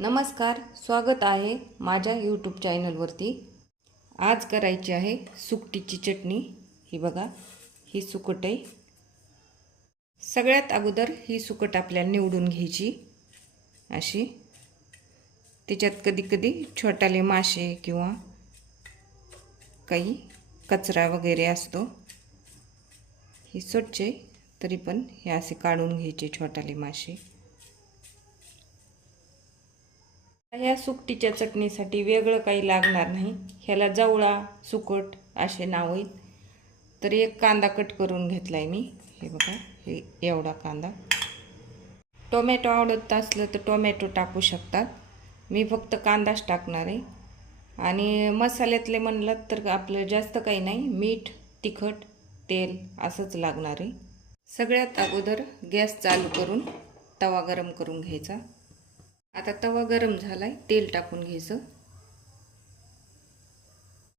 नमस्कार, स्वागत आहे माझ्या यूट्यूब चॅनलवरती। आज करायची आहे सुकटीची चटणी। ही बघा, ही सुकट आहे। सगळ्यात अगोदर ही सुकट आपल्याला निवडून घ्यायची अशी। त्याच्यात कधी कधी छोटाले मासे किंवा काही कचरा वगैरे असतो। ही स्वच्छ आहे, तरी पण हे असे काढून घ्यायचे छोटाले मासे। ह्या सुकटीच्या चटणीसाठी वेगळं काही लागणार नाही। ह्याला जवळा सुकट असे नाव आहेत। तर एक कांदा कट करून घेतलाय मी। हे बघा, हे एवढा कांदा। टोमॅटो आवडत असलं तर टोमॅटो टाकू शकतात। मी फक्त कांदाच टाकणार आहे। आणि मसाल्यातले म्हणलं तर आपलं जास्त काही नाही, मीठ, तिखट, तेल असंच लागणार आहे। सगळ्यात अगोदर गॅस चालू करून तवा गरम करून घ्यायचा। आता तवा गरम झालाय, तेल टाकून घ्यायचं।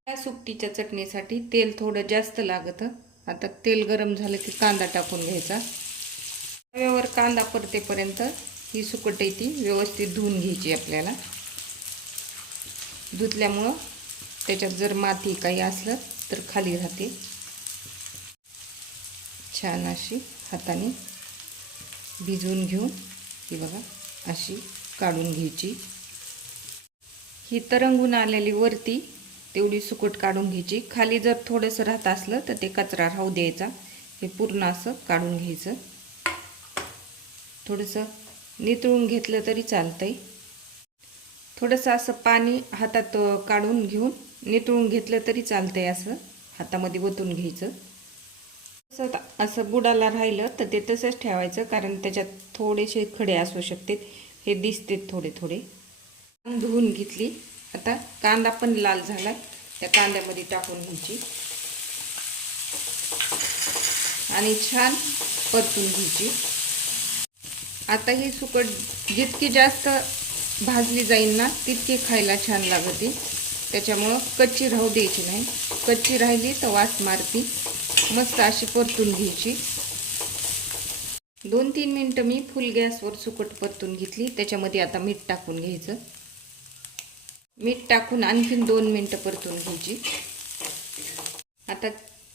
या सुकटीच्या चटणीसाठी तेल थोडं जास्त लागतं। आता तेल गरम झालं की कांदा टाकून घ्यायचा। तव्यावर कांदा परतेपर्यंत ही सुकट ती व्यवस्थित धुवून घ्यायची आपल्याला। धुतल्यामुळं त्याच्यात जर माती काही असलं तर खाली राहते। छान अशी हाताने भिजवून घेऊन ही बघा अशी काढून घ्यायची। ही तरंगून आलेली वरती तेवढी सुकट काढून घ्यायची। खाली जर थोडंसं राहत असलं तर ते कचरा राहू द्यायचा। हे पूर्ण असं काढून घ्यायचं। थोडंसं नितळून घेतलं तरी चालतंय। थोडंसं असं पाणी हातात काढून घेऊन नितळून घेतलं तरी चालतंय। असं हातामध्ये ओतून घ्यायचं। असं बुडाला राहिलं तर ते तसंच ठेवायचं, कारण त्याच्यात थोडेसे खडे असू शकतात। हे दिसते थोडे थोडे। धुवून घेतली। आता कांदा पण लाल झाला, त्या कांद्यामध्ये टाकून घ्यायची आणि छान परतून घ्यायची। आता ही सुकट जितकी जास्त भाजली जाईल ना तितकी खायला छान लागते। त्याच्यामुळं कच्ची राहू द्यायची नाही। कच्ची राहिली तर वास मारती। मस्त अशी परतून घ्यायची। 2-3 मिनिटं मी फुल गॅसवर सुकट परतून घेतली। त्याच्यामध्ये आता मीठ टाकून घ्यायचं। मीठ टाकून आणखीन 2 मिनिटं परतून घ्यायची। आता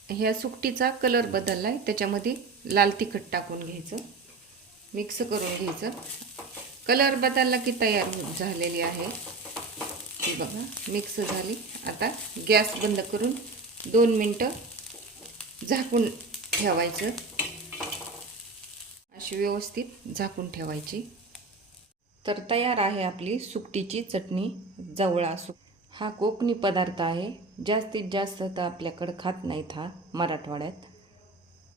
ह्या सुकटीचा कलर बदललाय, त्याच्यामध्ये लाल तिखट टाकून घ्यायचं। मिक्स करून घ्यायचं। कलर बदलला की तयार झालेली आहे। ही बघा मिक्स झाली। आता गॅस बंद करून 2 मिनिटं झाकून ठेवायचं। अशी व्यवस्थित झाकून ठेवायची। तर तयार आहे आपली सुकटीची चटणी, जवळा सुक। हा कोकणी पदार्थ आहे। जास्तीत जास्त तर आपल्याकडे खात नाहीत हा मराठवाड्यात।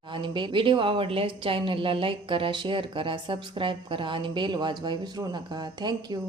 आणि व्हिडिओ आवडल्यास चॅनलला लाईक करा, शेअर करा, सबस्क्राईब करा आणि बेल वाजवायला विसरू नका। थँक्यू।